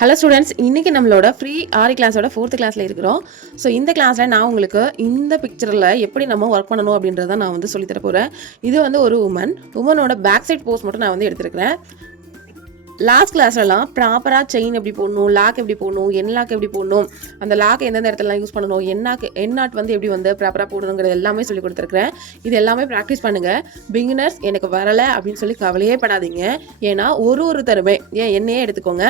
Hello students, இன்றைக்கி நம்மளோட free ஆரி கிளாஸோட 4th கிளாஸில் இருக்கிறோம். ஸோ இந்த கிளாஸில் நான் உங்களுக்கு இந்த பிக்சரில் எப்படி நம்ம ஒர்க் பண்ணணும் அப்படின்றத நான் வந்து சொல்லித்தர போகிறேன். இது வந்து ஒரு உமனோட பேக் சைட் போஸ் மட்டும் நான் வந்து எடுத்துருக்கிறேன். லாஸ்ட் கிளாஸ்லலாம் ப்ராப்பராக செயின் எப்படி போடணும், லாக் எப்படி போடணும், என் லாக் எப்படி போடணும், அந்த லாக் எந்தெந்த இடத்துலலாம் யூஸ் பண்ணணும், என் நாட் வந்து எப்படி வந்து ப்ராப்பராக போடணுங்கிறது எல்லாமே சொல்லி கொடுத்துருக்குறேன். இது எல்லாமே ப்ராக்டிஸ் பண்ணுங்கள். பிகினர்ஸ் எனக்கு வரலை அப்படின்னு சொல்லி கவலையே படாதீங்க. ஏன்னா ஒருத்தருமே என்னையே எடுத்துக்கோங்க,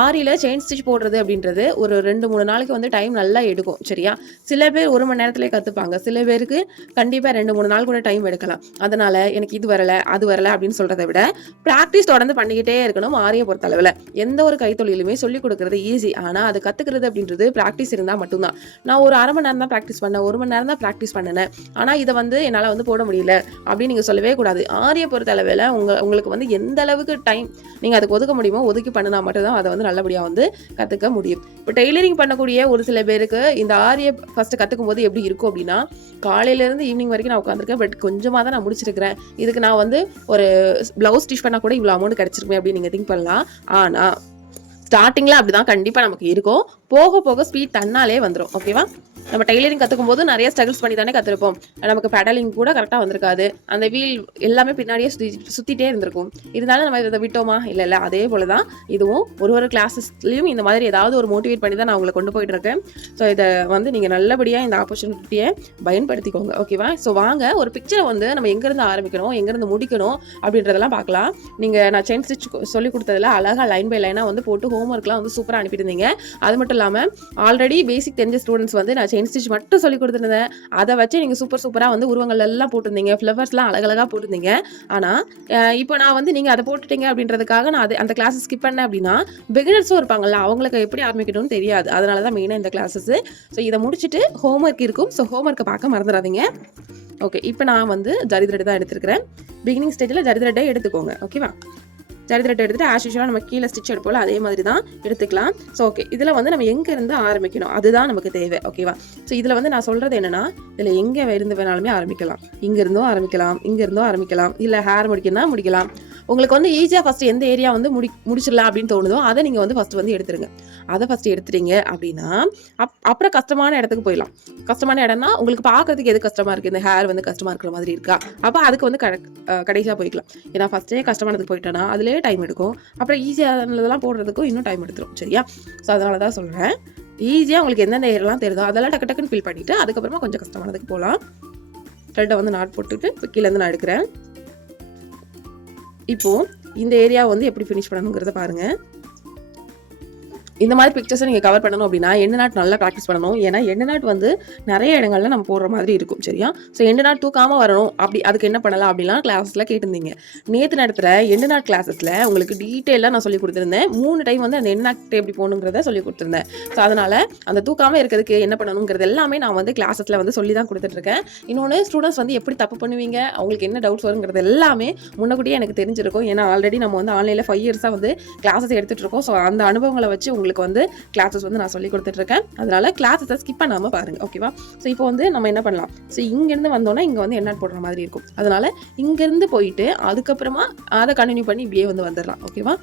ஆரியில் செயின் ஸ்டிச் போடுறது அப்படின்றது ஒரு 2-3 நாளைக்கு வந்து டைம் நல்லா எடுக்கும். சரியா? சில பேர் 1 மணி நேரத்துலேயே கற்றுப்பாங்க, சில பேருக்கு கண்டிப்பாக 2-3 நாள் கூட டைம் எடுக்கலாம். அதனால் எனக்கு இது வரலை அது வரலை அப்படின்னு சொல்கிறத விட ப்ராக்டிஸ் தொடர்ந்து பண்ணிக்கிட்டே இருக்கணும். ஆரிய பொறுத்த அளவில் எந்த ஒரு கைத்தொழிலுமே சொல்லிக் கொடுக்கறது ஈஸி. ஆனால் அது கற்றுக்கிறது அப்படின்றது ப்ராக்டிஸ் இருந்தால் மட்டும்தான். நான் ஒரு 1/2 மணி நேரம் தான் ப்ராக்டிஸ் பண்ணேன், 1 மணி நேரம் தான் ப்ராக்டிஸ் பண்ணினேன், ஆனால் இதை வந்து என்னால் வந்து போட முடியல அப்படின்னு நீங்கள் சொல்லவே கூடாது. ஆரிய பொறுத்த அளவில் உங்களுக்கு வந்து எந்த அளவுக்கு டைம் நீங்கள் அதுக்கு ஒதுக்க முடியுமோ ஒதுக்கி பண்ணினா மட்டும்தான் அதை வந்து நல்லபடியாக வந்து கற்றுக்க முடியும். இப்போ டெய்லரிங் பண்ணக்கூடிய ஒரு சில பேருக்கு இந்த ஆரிய ஃபஸ்ட்டு கற்றுக்கும் போது எப்படி இருக்கும் அப்படின்னா, காலையிலேருந்து ஈவினிங் வரைக்கும் நான் உட்காந்துருக்கேன், பட் கொஞ்சமாக தான் நான் முடிச்சிருக்கிறேன், இதுக்கு நான் வந்து ஒரு ப்ளவுஸ் ஸ்டிச் பண்ணால் கூட இவ்வளோ அமௌண்ட் கிடச்சிருக்குமே அப்படின்னு நீங்கள் திங்க் பண்ணலாம். ஆனால் ஸ்டார்டிங்கில் அப்படி தான் கண்டிப்பாக நமக்கு இருக்கும். போக போக ஸ்பீட் தன்னாலே வந்துடும். ஓகேவா? நம்ம டெய்லரிங் கற்றுக்கும் போது நிறைய ஸ்ட்ரகிள்ஸ் பண்ணி தானே கற்றுருப்போம். நமக்கு பெடலிங் கூட கரெக்டாக வந்திருக்காது, அந்த வீல் எல்லாமே பின்னாடியே சுற்றிட்டே இருந்திருக்கும். இருந்தாலும் நம்ம இதை விட்டோமா? இல்லை. அதே போல் தான் இதுவும் ஒரு கிளாஸஸ்லையும் இந்த மாதிரி ஏதாவது ஒரு மோட்டிவேட் பண்ணி தான் நான் உங்களை கொண்டு போயிட்டு இருக்கேன். ஸோ இதை வந்து நீங்கள் நல்லபடியாக இந்த ஆப்பர்ச்சுனிட்டியை பயன்படுத்திக்கோங்க. ஓகேவா? ஸோ வாங்க, ஒரு பிக்சரை வந்து நம்ம எங்கேருந்து ஆரம்பிக்கணும், எங்கேருந்து முடிக்கணும் அப்படின்றதெல்லாம் பார்க்கலாம். நான் செயின் ஸ்டிச் சொல்லி கொடுத்ததில் அழகாக லைன் பை லைனாக வந்து போட்டு ஹோம்ஒர்க்லாம் வந்து சூப்பராக அனுப்பியிருந்தீங்க. அது மட்டும் இல்லாமல் ஆல்ரெடி பேசிக் தெரிஞ்ச ஸ்டூடெண்ட்ஸ் வந்து நான் செயின் ஸ்டிச் மட்டும் சொல்லி கொடுத்துருந்தேன். அதை வச்சு நீங்கள் சூப்பராக வந்து உருவங்கள் எல்லாம் போட்டிருந்தீங்க, ஃப்ளவர்ஸ்லாம் அழகழகாக போட்டிருந்தீங்க. ஆனால் இப்போ நான் வந்து நீங்கள் அதை போட்டுட்டீங்க அப்படின்றதுக்காக நான் அந்த கிளாஸஸ் ஸ்கிப் பண்ணேன் அப்படின்னா பிகினர்ஸும் இருப்பாங்கல்ல, அவங்களுக்கு எப்படி ஆரம்பிக்கணும்னு தெரியாது. அதனால தான் மெயினாக இந்த கிளாஸஸ். ஸோ இதை முடிச்சுட்டு ஹோம்ஒர்க் இருக்கும். ஸோ ஹோம்ஒர்க்கை பார்க்க மறந்துடாதீங்க. ஓகே, இப்போ நான் வந்து ஜரி த்ரெட் தான் எடுத்துருக்கிறேன். பிகினிங் ஸ்டேஜில் ஜரி த்ரெட்டை எடுத்துக்கோங்க. ஓகேவா? ஜரி த்ரெட் எடுத்துட்டு ஆஸ் யூஷுவலாக நம்ம கீழே ஸ்டிச் எடுப்போம், அதே மாதிரி தான் எடுத்துக்கலாம். ஸோ ஓகே, இதில் வந்து நம்ம எங்கேருந்து ஆரம்பிக்கணும் அதுதான் நமக்கு தேவை. ஓகேவா? ஸோ இதில் வந்து நான் சொல்கிறது என்னென்னா, இதில் எங்கே இருந்து வேணாலுமே ஆரம்பிக்கலாம். இங்கேருந்தும் ஆரம்பிக்கலாம், இல்லை ஹேர் முடிக்கணும்னா முடிக்கலாம். உங்களுக்கு வந்து ஈஸியாக ஃபஸ்ட்டு எந்த ஏரியா வந்து முடிச்சிடலாம் அப்படின்னு தோணுதோ அதை நீங்கள் வந்து ஃபஸ்ட்டு வந்து எடுத்துருங்க. அதை ஃபஸ்ட்டு எடுத்துட்டீங்க அப்படின்னா அப்புறம் கஷ்டமான இடத்துக்கு போயிடலாம். கஷ்டமான இடம்னா உங்களுக்கு பார்க்கறதுக்கு எது கஷ்டமாக இருக்குது, இந்த ஹேர் வந்து கஷ்டமாக இருக்கிற மாதிரி இருக்கா, அப்போ அதுக்கு வந்து கடைசியாக போய்க்கலாம். ஏன்னா ஃபஸ்ட்டே கஷ்டமானதுக்கு போயிட்டோன்னா அதுலேயே டைம் எடுக்கும், அப்புறம் ஈஸியானதெல்லாம் போடுறதுக்கும் இன்னும் டைம் எடுத்துரும். சரியா? ஸோ அதனால தான் சொல்கிறேன், ஈஸியாக உங்களுக்கு எந்தெந்த ஏரியாலாம் தெரியுதோ அதெல்லாம் டக்குன்னு ஃபில் பண்ணிவிட்டு அதுக்கப்புறமா கொஞ்சம் கஷ்டமானதுக்கு போகலாம். த்ரெட்டை வந்து நாட் போட்டுட்டு இப்போ கீழேருந்து நான் எடுக்கிறேன். இப்போது இந்த ஏரியா வந்து எப்படி ஃபினிஷ் பண்ணணுங்கிறத பாருங்கள். இந்த மாதிரி பிக்சர்ஸை நீங்கள் கவர் பண்ணணும் அப்படின்னா எண்டு நாட் நல்லா ப்ராக்டிஸ் பண்ணணும். ஏன்னா எண்டு நாட் வந்து நிறைய இடங்கள்ல நம்ம போடுற மாதிரி இருக்கும். சரியா? ஸோ எண்டு நாட் தூக்காமல் வரணும், அப்படி அதுக்கு என்ன பண்ணலாம் அப்படிலாம் கிளாஸில் கேட்டிருந்தீங்க. நேற்று நடத்துகிற எண்டு நாட் கிளாஸஸில் உங்களுக்கு டீட்டெயிலாக நான் சொல்லி கொடுத்துருந்தேன். 3 டைம் வந்து அந்த எண்டு நாட் எப்படி போகணுங்கிறத சொல்லி கொடுத்துருந்தேன். ஸோ அதனால் அந்த தூக்காமல் இருக்கிறதுக்கு என்ன பண்ணணுங்கிறது எல்லாமே நான் வந்து கிளாஸஸில் வந்து சொல்லி தான் கொடுத்துட்ருக்கேன். இன்னொன்று, ஸ்டூடெண்ட்ஸ் வந்து எப்படி தப்பு பண்ணுவீங்க, அவங்களுக்கு என்ன டவுட்ஸ் வருங்கிறது எல்லாமே முன்னக்கூட்டியே எனக்கு தெரிஞ்சிருக்கும். ஏன்னா ஆல்ரெடி நம்ம வந்து ஆன்லைனில் 5 இயர்ஸாக வந்து கிளாஸஸ் எடுத்துகிட்டு இருக்கோம். ஸோ அந்த அனுபவங்களை வச்சு உங்களுக்கு வந்து கிளாஸஸ் வந்து நான் சொல்லி கொடுத்துட்ருக்கேன். அதனால கிளாஸஸை ஸ்கிப் பண்ணாமல் பாருங்கள். ஓகேவா? ஸோ இப்போ வந்து நம்ம என்ன பண்ணலாம், ஸோ இங்கேருந்து வந்தோன்னா இங்கே வந்து என்ன போடுற மாதிரி இருக்கும். அதனால் இங்கேருந்து போயிட்டு அதுக்கப்புறமா அதை கண்டினியூ பண்ணி இப்படியே வந்து வந்துடலாம். ஓகேவா?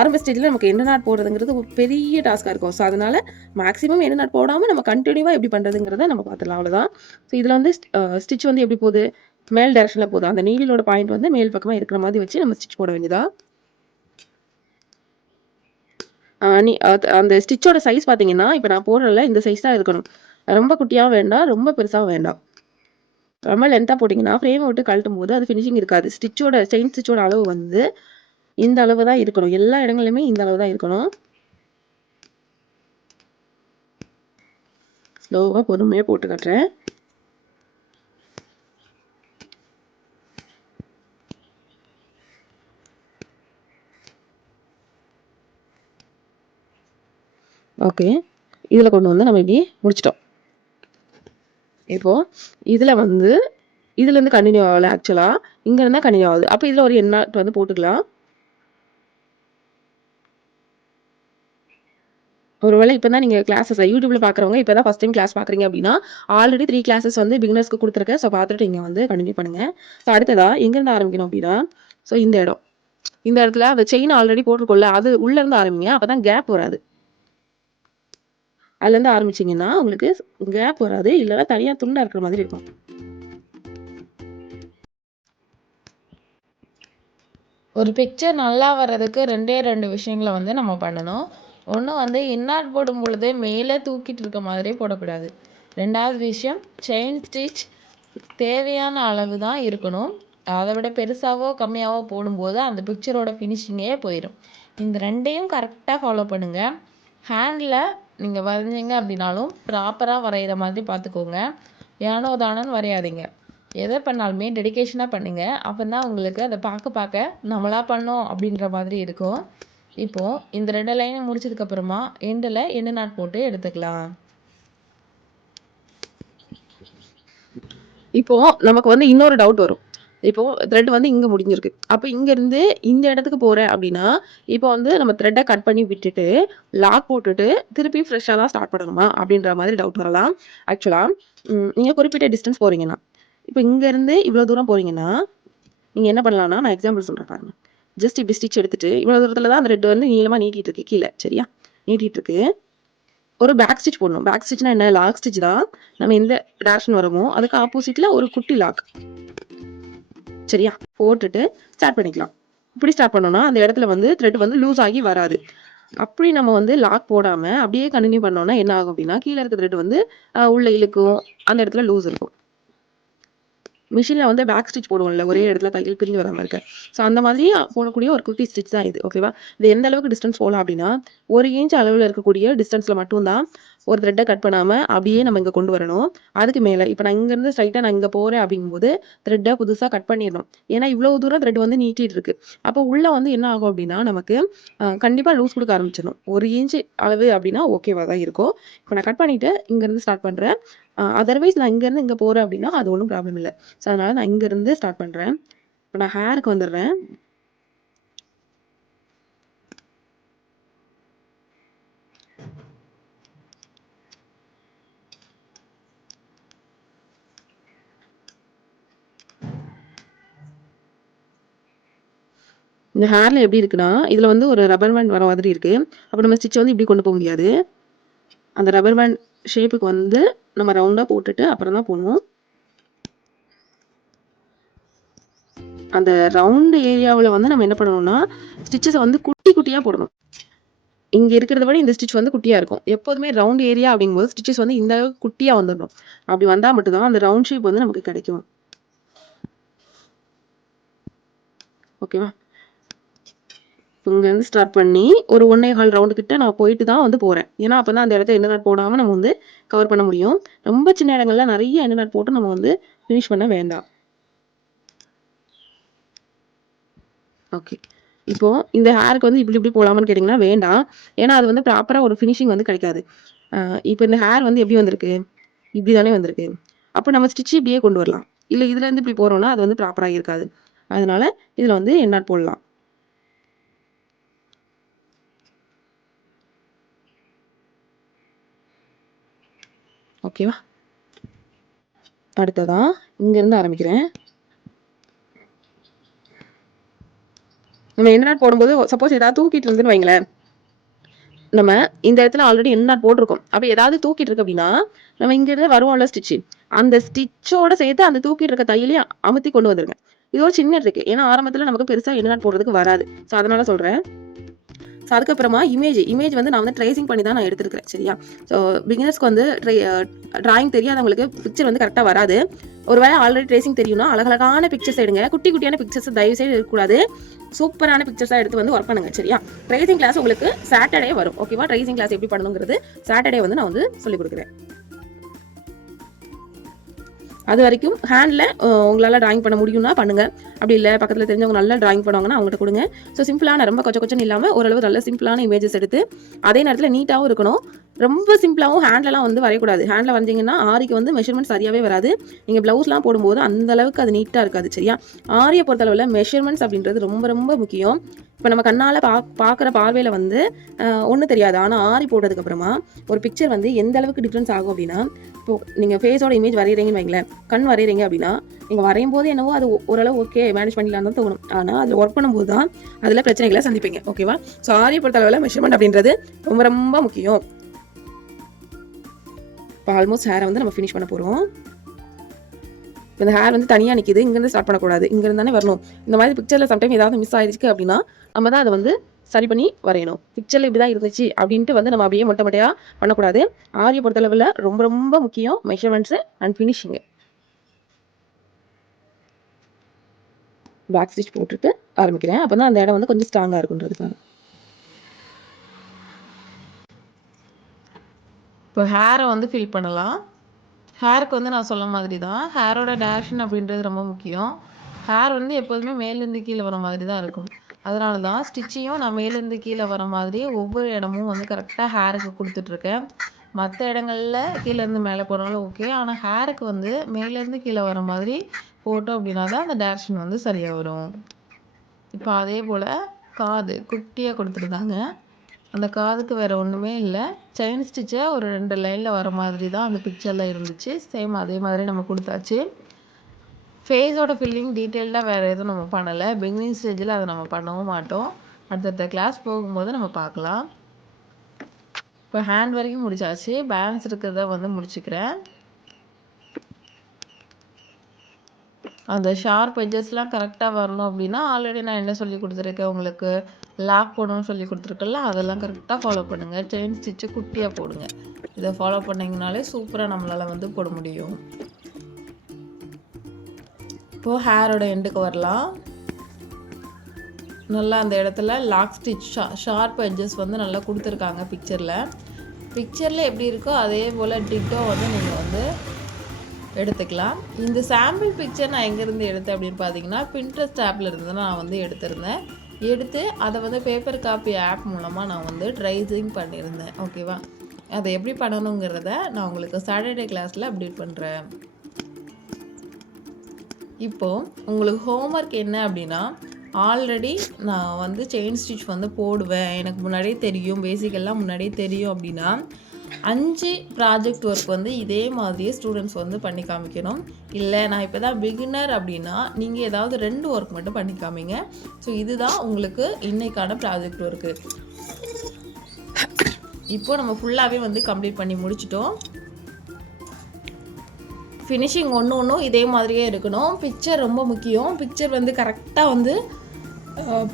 ஆரம்ப ஸ்டேஜில் நமக்கு எண்டு நாட் போடுறதுங்கிறது ஒரு பெரிய டாஸ்காக இருக்கும். ஸோ அதனால் மேக்ஸிமம் எண்டு நாட் போடாமல் நம்ம கண்டினியூவாக எப்படி பண்ணுறதுங்கிறத நம்ம பார்த்துடலாம். அவ்வளோதான். ஸோ இதில் வந்து ஸ்டிச் வந்து எப்படி போகுது, மேல் டைரக்ஷனில் போகுது. அந்த நீடிலோட பாயிண்ட் வந்து மேல் பக்கமாக இருக்கிற மாதிரி வச்சு நம்ம ஸ்டிச் போட வேண்டியதா. அந்த ஸ்டிச்சோட சைஸ் பார்த்தீங்கன்னா, இப்போ நான் போடுறல இந்த சைஸ் தான் இருக்கணும். ரொம்ப குட்டியாகவும் வேண்டாம், ரொம்ப பெருசாகவும் வேண்டாம். ரொம்ப லென்த்தாக போட்டிங்கன்னா ஃப்ரேமை விட்டு கழட்டும் போது அது ஃபினிஷிங் இருக்காது. செயின் ஸ்டிச்சோட அளவு வந்து இந்த அளவு தான் இருக்கணும். எல்லா இடங்களிலுமே இந்த அளவு தான் இருக்கணும். ஸ்லோவாக பொறுமையாக போட்டு காட்டுறேன். ஓகே, இதில் கொண்டு வந்து நம்ம இப்படி முடிச்சிட்டோம். இப்போது இதில் வந்து இதுலேருந்து கண்டினியூ ஆகலை, ஆக்சுவலாக இங்கேருந்து தான் கண்டினியூ ஆகுது. அப்போ இதில் ஒரு எண்ட் நாட் வந்து போட்டுக்கலாம். ஒருவேளை இப்போ தான் நீங்கள் கிளாஸஸ் யூடியூப்பில் பார்க்குறவங்க இப்போ தான் ஃபஸ்ட் டைம் கிளாஸ் பார்க்குறீங்க அப்படின்னா ஆல்ரெடி 3 கிளாஸஸ் வந்து பிகினர்ஸ்க்கு கொடுத்துருக்கேன். ஸோ பார்த்துட்டு இங்கே வந்து கண்டினியூ பண்ணுங்கள். ஸோ அடுத்ததாக எங்கேருந்து ஆரம்பிக்கணும் அப்படின்னா, ஸோ இந்த இடம் இந்த இடத்துல அந்த செயின் ஆல்ரெடி போட்டிருக்கோம்ல, அது உள்ளேருந்து ஆரம்பிங்க. அப்போ தான் கேப் வராது. அதுலேருந்து ஆரம்பிச்சிங்கன்னா உங்களுக்கு கேப் வராது, இல்லைன்னா தனியாக துண்டாக இருக்கிற மாதிரி இருக்கும். ஒரு பிக்சர் நல்லா வர்றதுக்கு 2 விஷயங்களை வந்து நம்ம பண்ணணும். ஒன்று வந்து இன்னாட் போடும் பொழுது மேலே தூக்கிட்டு இருக்க மாதிரி போடக்கூடாது. 2வது விஷயம், செயின் ஸ்டிச் தேவையான அளவு தான் இருக்கணும். அதை விட பெருசாவோ கம்மியாவோ போடும்போது அந்த பிக்சரோட ஃபினிஷிங்கே போயிடும். இந்த 2யும் கரெக்டாக ஃபாலோ பண்ணுங்கள். ஹேண்டில் நீங்கள் வரைஞ்சிங்க அப்படின்னாலும் ப்ராப்பராக வரைகிற மாதிரி பார்த்துக்கோங்க. ஏனோ தானோன்னு வரையாதீங்க. எதை பண்ணாலுமே டெடிகேஷனாக பண்ணுங்கள். அப்போ தான் உங்களுக்கு அதை பார்க்க நம்மளா பண்ணோம் அப்படின்ற மாதிரி இருக்கும். இப்போது இந்த 2 லைனை முடிச்சதுக்கப்புறமா எண்டில் எண்டு நாட் போட்டு எடுத்துக்கலாம். இப்போது நமக்கு வந்து இன்னொரு டவுட் வரும். இப்போது த்ரெட் வந்து இங்கே முடிஞ்சிருக்கு. அப்போ இங்கேருந்து இந்த இடத்துக்கு போகிறேன் அப்படின்னா, இப்போ வந்து நம்ம த்ரெட்டை கட் பண்ணி விட்டுட்டு லாக் போட்டுட்டு திருப்பி ஃப்ரெஷ்ஷாக தான் ஸ்டார்ட் பண்ணணுமா அப்படின்ற மாதிரி டவுட் வரலாம். ஆக்சுவலாக நீங்கள் குறிப்பிட்ட டிஸ்டன்ஸ் போகிறீங்கன்னா, இப்போ இங்கேருந்து இவ்வளோ தூரம் போகிறீங்கன்னா நீங்கள் என்ன பண்ணலாம்னா, நான் எக்ஸாம்பிள் சொல்கிறேன் பாருங்க. ஜஸ்ட் இப்படி ஸ்டிச் எடுத்துட்டு இவ்வளோ தூரத்தில் தான் அந்த ரெட் வந்து நீளமாக நீட்டிட்டு இருக்கு கீழே, சரியா? நீட்டிட்டு இருக்கு. ஒரு பேக் ஸ்டிச் போடணும். பேக் ஸ்டிச்னா என்ன? லாக் ஸ்டிச் தான். நம்ம எந்த டேரக்ஷன் வரமோ அதுக்கு ஆப்போசிட்ல ஒரு குட்டி லாக், சரியா? போட்டுட்டு ஸ்டார்ட் பண்ணிக்கலாம். இப்படி ஸ்டார்ட் பண்ணோம்னா அந்த இடத்துல வந்து த்ரெட் வந்து லூஸ் ஆகி வராது. அப்படி நம்ம வந்து லாக் போடாம அப்படியே கண்டினியூ பண்ணோம்னா என்ன ஆகும் அப்படின்னா, கீழே இருக்க த்ரெட் வந்து உள்ள இழுக்கும், அந்த இடத்துல லூஸ் இருக்கும். மிஷினில் வந்து பேக் ஸ்டிச் போடுவோம்ல, ஒரே இடத்துல தையல் பிரிஞ்சு வராமல் இருக்க. ஸோ அந்த மாதிரி போடக்கூடிய ஒரு குட்டி ஸ்டிச் தான் இது, ஓகேவா? இது எந்த அளவுக்கு டிஸ்டன்ஸ் போகலாம் அப்படின்னா, 1 இன்ச் அளவில் இருக்கக்கூடிய டிஸ்டன்ஸில் மட்டும்தான் ஒரு த்ரெட்டை கட் பண்ணாமல் அப்படியே நம்ம இங்கே கொண்டு வரணும். அதுக்கு மேலே இப்போ நான் இங்கேருந்து ஸ்ட்ரைட்டாக நான் இங்கே போகிறேன் அப்படிங்கும்போது த்ரெட்டை புதுசாக கட் பண்ணிடணும். ஏன்னா இவ்வளோ தூரம் த்ரெட் வந்து நீட்டிட்டு இருக்கு. அப்போ உள்ளே வந்து என்ன ஆகும் அப்படின்னா, நமக்கு கண்டிப்பாக லூஸ் கொடுக்க ஆரம்பிச்சிடணும். 1 இன்ச் அளவு அப்படின்னா ஓகேவாக தான் இருக்கும். இப்போ நான் கட் பண்ணிவிட்டு இங்கேருந்து ஸ்டார்ட் பண்ணுறேன். அதர்வைஸ் நான் இங்கேருந்து இங்கே போகிறேன் அப்படின்னா அது ஒன்றும் ப்ராப்ளம் இல்லை. ஸோ அதனால் நான் இங்கேருந்து ஸ்டார்ட் பண்ணுறேன். இப்போ நான் ஹேருக்கு வந்துடுறேன். இந்த ஹேரில் எப்படி இருக்குன்னா, இதில் வந்து ஒரு ரப்பர் பேண்ட் வர மாதிரி இருக்குது. அப்போ நம்ம ஸ்டிச்சை வந்து இப்படி கொண்டு போக முடியாது. அந்த ரப்பர் பேண்ட் ஷேப்புக்கு வந்து நம்ம ரவுண்டாக போட்டுட்டு அப்புறம் தான் போகணும். அந்த ரவுண்டு ஏரியாவில் வந்து நம்ம என்ன பண்ணணும்னா, ஸ்டிச்சஸை வந்து குட்டி குட்டியாக போடணும். இங்கே இருக்கிறத விட இந்த ஸ்டிச் வந்து குட்டியாக இருக்கும். எப்போதுமே ரவுண்ட் ஏரியா அப்படிங்கும்போது ஸ்டிச்சஸ் வந்து இந்த அளவுக்கு குட்டியாக வந்துடணும். அப்படி வந்தால் மட்டும்தான் அந்த ரவுண்ட் ஷேப் வந்து நமக்கு கிடைக்கும். ஓகேவா? இங்கேருந்து ஸ்டார்ட் பண்ணி ஒரு 1.25 ரவுண்டு கிட்ட நான் போயிட்டு தான் வந்து போகிறேன். ஏன்னா அப்போ தான் அந்த இடத்த எண்டு நாட் போடாமல் நம்ம வந்து கவர் பண்ண முடியும். ரொம்ப சின்ன இடங்கள்ல நிறைய எண்டு நாட் போட்டு நம்ம வந்து ஃபினிஷ் பண்ண வேண்டாம். ஓகே, இப்போ இந்த ஹேருக்கு வந்து இப்படி இப்படி போகலாமான்னு கேட்டிங்கன்னா வேண்டாம். ஏன்னா அது வந்து ப்ராப்பராக ஒரு ஃபினிஷிங் வந்து கிடைக்காது. இப்போ இந்த ஹேர் வந்து எப்படி வந்திருக்கு? இப்படி தானே வந்திருக்கு. அப்போ நம்ம ஸ்டிச்சு இப்படியே கொண்டு வரலாம். இல்லை இதுலேருந்து இப்படி போகிறோம்னா அது வந்து ப்ராப்பராக இருக்காது. அதனால இதில் வந்து எண்டு நாட் போடலாம். ஓகேவா? அடுத்ததான் இங்கேருந்து ஆரம்பிக்கிறேன். நம்ம எண்டு நாட் போடும்போது சப்போஸ் ஏதாவது தூக்கிட்டு இருந்துன்னு வைங்களேன், நம்ம இந்த இடத்துல ஆல்ரெடி எண்டு நாட் போட்டிருக்கோம். அப்போ ஏதாவது தூக்கிட்டு இருக்கு அப்படின்னா நம்ம இங்கேருந்து வருவோம்ல ஸ்டிச்சு, அந்த ஸ்டிச்சோட சேர்த்து அந்த தூக்கிட்டு இருக்க தையலையும் அமுத்தி கொண்டு வந்துருங்க. இது ஒரு சின்ன ட்ரிக். ஏன்னா ஆரம்பத்தில் நமக்கு பெருசாக எண்டு நாட் போடுறதுக்கு வராது. ஸோ அதனால சொல்கிறேன். ஸோ அதுக்கப்புறமா இமேஜ் வந்து நான் வந்து ட்ரேசிங் பண்ணி தான் நான் எடுத்துருக்கிறேன், சரியா? ஸோ பிகினர்ஸ்க்கு வந்து ட்ராயிங் தெரியாதவங்களுக்கு பிக்சர் வந்து கரெக்டாக வராது. ஒருவேளை ஆல்ரெடி ட்ரேசிங் தெரியும்னா அழகழகான பிக்சர்ஸ் எடுங்க. குட்டி குட்டியான பிக்சர்ஸ் தயவு செய்து இருக்கக்கூடாது. சூப்பரான பிக்சர்ஸாக எடுத்து வந்து ஒர்க் பண்ணுங்க, சரியா? ட்ரேசிங் கிளாஸ் உங்களுக்கு சாட்டர்டே வரும், ஓகேவா? ட்ரேசிங் கிளாஸ் எப்படி பண்ணணுங்கிறது சாட்டர்டே வந்து நான் வந்து சொல்லிக் கொடுக்குறேன். அது வரைக்கும் ஹேண்டில் உங்களால் ட்ராயிங் பண்ண முடியும்னா பண்ணுங்கள். அப்படி இல்லை பக்கத்தில் தெரிஞ்சவங்க நல்லா ட்ராயிங் பண்ணுவாங்கன்னா அவங்கள்ட்ட கொடுங்க. ஸோ சிம்பிளான ரொம்ப கொச்சன்னு இல்லாமல் ஓரளவு நல்ல சிம்பிளான இமேஜஸ் எடுத்து அதே நேரத்தில் நீட்டாகவும் இருக்கணும். ரொம்ப சிம்பிளாகவும் ஹேண்ட்லலாம் வந்து வரையக்கூடாது. ஹேண்டில் வரைஞ்சிங்கன்னா ஆரிக்கு வந்து மெஷர்மெண்ட் சரியாகவே வராது. நீங்கள் ப்ளவுஸ்லாம் போடும்போது அந்த அளவுக்கு அது நீட்டாக இருக்காது. சரியா? ஆரியை பொறுத்தளவில் மெஷர்மெண்ட்ஸ் அப்படின்றது ரொம்ப ரொம்ப முக்கியம். இப்போ நம்ம கண்ணால் பார்க்குற பார்வையில் வந்து ஒன்றும் தெரியாது. ஆனால் ஆரி போட்டதுக்கப்புறமா ஒரு பிக்சர் வந்து எந்த அளவுக்கு டிஃப்ரென்ஸ் ஆகும் அப்படின்னா, இப்போது நீங்கள் ஃபேஸோட இமேஜ் வரைகிறீங்கன்னு வைங்களேன், கண் வரைகிறீங்க அப்படின்னா நீங்கள் வரையும் போது என்னவோ அது ஓரளவு ஓகே மேனேஜ் பண்ணிடலாம் தான் தோணும். ஆனால் அதில் ஒர்க் பண்ணும்போது தான் அதில் பிரச்சனைகளை சந்திப்பீங்க. ஓகேவா? ஸோ ஆரியை பொறுத்தளவில் மெஷர்மெண்ட் அப்படின்றது ரொம்ப ரொம்ப முக்கியம். இப்போ ஆல்மோஸ்ட் ஹேரை வந்து நம்ம ஃபினிஷ் பண்ண போகிறோம். இப்போ இந்த ஹேர் வந்து தனியாக நிற்கிது, இங்கேருந்து ஸ்டார்ட் பண்ணக்கூடாது, இங்கேருந்து தானே வரணும். இந்த மாதிரி பிக்சரில் சம்டைம் ஏதாவது மிஸ் ஆயிடுச்சு அப்படின்னா நம்ம தான் அதை வந்து சரி பண்ணி வரையணும். பிக்சரில் இப்படி தான் இருந்துச்சு அப்படின்ட்டு வந்து நம்ம அப்படியே மொட்டை மொட்டையாக பண்ணக்கூடாது. ஆரியை பொறுத்தளவில் ரொம்ப ரொம்ப முக்கியம் measurements and finishing. Back stitch போட்டுட்டு ஆரம்பிக்கிறேன். அப்போ தான் அந்த இடம் வந்து கொஞ்சம் ஸ்ட்ராங்காக இருக்குன்றதுக்காக. இப்போ ஹேரை வந்து ஃபில் பண்ணலாம். ஹேருக்கு வந்து நான் சொன்ன மாதிரி தான் ஹேரோட டேரக்ஷன் அப்படின்றது ரொம்ப முக்கியம். ஹேர் வந்து எப்போதுமே மேலேருந்து கீழே வர மாதிரி தான் இருக்கும். அதனால தான் ஸ்டிச்சையும் நான் மேலேருந்து கீழே வர மாதிரி ஒவ்வொரு இடமும் வந்து கரெக்டாக ஹேருக்கு கொடுத்துட்ருக்கேன். மற்ற இடங்களில் கீழேருந்து மேலே போனாலும் ஓகே. ஆனால் ஹேருக்கு வந்து மேலேருந்து கீழே வர மாதிரி போட்டோம் அப்படின்னா தான் அந்த டேரக்ஷன் வந்து சரியாக வரும். இப்போ அதே போல் காது குட்டியாக கொடுத்துருந்தாங்க. அந்த காதுக்கு வேறு ஒன்றுமே இல்லை. செயின் ஸ்டிச்சை ஒரு 2 லைனில் வர மாதிரி தான் அந்த பிக்சரில் இருந்துச்சு. சேம் அதே மாதிரி நம்ம கொடுத்தாச்சு. ஃபேஸோட ஃபில்லிங் டீட்டெயில்டாக வேறு எதுவும் நம்ம பண்ணலை. பிகினிங் ஸ்டேஜில் அதை நம்ம பண்ணவும் மாட்டோம். அடுத்தடுத்த கிளாஸ் போகும்போது நம்ம பார்க்கலாம். இப்போ ஹேண்ட் வரைக்கும் முடிச்சாச்சு. பேலன்ஸ் இருக்கிறத வந்து முடிச்சுக்கிறேன். அந்த ஷார்ப் எட்ஜஸ்லாம் கரெக்டாக வரணும் அப்படின்னா ஆல்ரெடி நான் என்ன சொல்லி கொடுத்துருக்கேன் உங்களுக்கு, லாக் போடணும்னு சொல்லி கொடுத்துருக்கேன்ல, அதெல்லாம் கரெக்டாக ஃபாலோ பண்ணுங்கள். செயின் ஸ்டிச்சு குட்டியாக போடுங்க. இதை ஃபாலோ பண்ணிங்கனாலே சூப்பராக நம்மளால் வந்து போட முடியும். இப்போது ஹேரோட எண்டுக்கு வரலாம். நல்லா அந்த இடத்துல லாக் ஸ்டிச் ஷார்ப் எட்ஜஸ் வந்து நல்லா கொடுத்துருக்காங்க பிக்சரில் எப்படி இருக்கோ அதே போல் டிட்டோ வந்து நீங்கள் வந்து எடுத்துக்கலாம். இந்த சாம்பிள் பிக்சர் நான் எங்கேருந்து எடுத்தேன் அப்படின்னு பார்த்தீங்கன்னா பின்ட்ரெஸ்ட் ஆப்பில் இருந்து நான் வந்து எடுத்து அதை வந்து பேப்பர் காப்பி ஆப் மூலமாக நான் வந்து ட்ரைசிங் பண்ணியிருந்தேன். ஓகேவா? அதை எப்படி பண்ணணுங்கிறத நான் உங்களுக்கு சாட்டர்டே கிளாஸில் அப்டேட் பண்ணுறேன். இப்போது உங்களுக்கு ஹோம்ஒர்க் என்ன அப்படின்னா, ஆல்ரெடி நான் வந்து செயின் ஸ்டிச் வந்து போடுவேன், எனக்கு முன்னாடியே தெரியும், பேசிக்கெல்லாம் முன்னாடியே தெரியும் அப்படின்னா 5 ப்ராஜெக்ட் ஒர்க் வந்து இதே மாதிரியே ஸ்டூடெண்ட்ஸ் வந்து பண்ணி காமிக்கணும். இல்லை நான் இப்போ தான் பிகினர் அப்படின்னா நீங்கள் ஏதாவது 2 ஒர்க் மட்டும் பண்ணி காமிங்க. ஸோ இதுதான் உங்களுக்கு இன்னைக்கான ப்ராஜெக்ட் ஒர்க்கு. இப்போ நம்ம ஃபுல்லாகவே வந்து கம்ப்ளீட் பண்ணி முடிச்சிட்டோம். ஃபினிஷிங் ஒன்றும் இதே மாதிரியே இருக்கணும். பிக்சர் ரொம்ப முக்கியம். பிக்சர் வந்து கரெக்டாக வந்து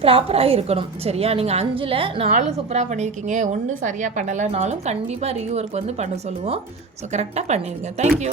ப்ராப்பராக இருக்கணும். சரியா? நீங்கள் 5ல் 4 சூப்பராக பண்ணியிருக்கீங்க, 1 சரியாக பண்ணலைனாலும் கண்டிப்பாக ரீஒர்க் வந்து பண்ண சொல்லுவோம். ஸோ கரெக்டாக பண்ணிடுங்க. தேங்க்யூ.